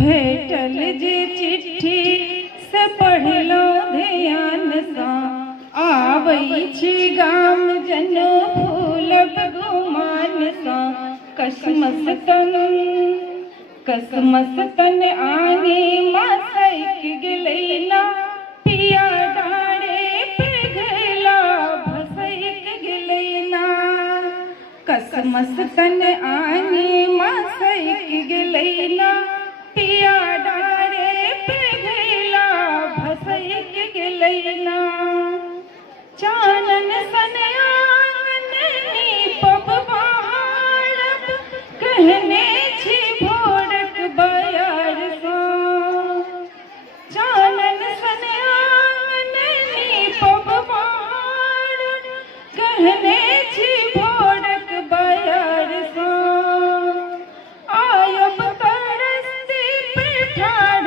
भेटल जे चिट्ठी से पढ़ लो ध्यान सा। आबै छी गाम जनो फूलब गुमान सा। कसमस तन आगे मासैक गेलैना। पिया डारे पे घैला भसैक गेलैना। कसमस तन आगे मासैक गेलैना। पिया डारे पे घैला भसैक गेलैना। चानन सन आंगन नीपब बहारब कहने छी भोरक बयार सा। चानन सन आंगन नीपब बहारब कहने छी भोरक बयार सा। आयब तरस्ती पे ठाड़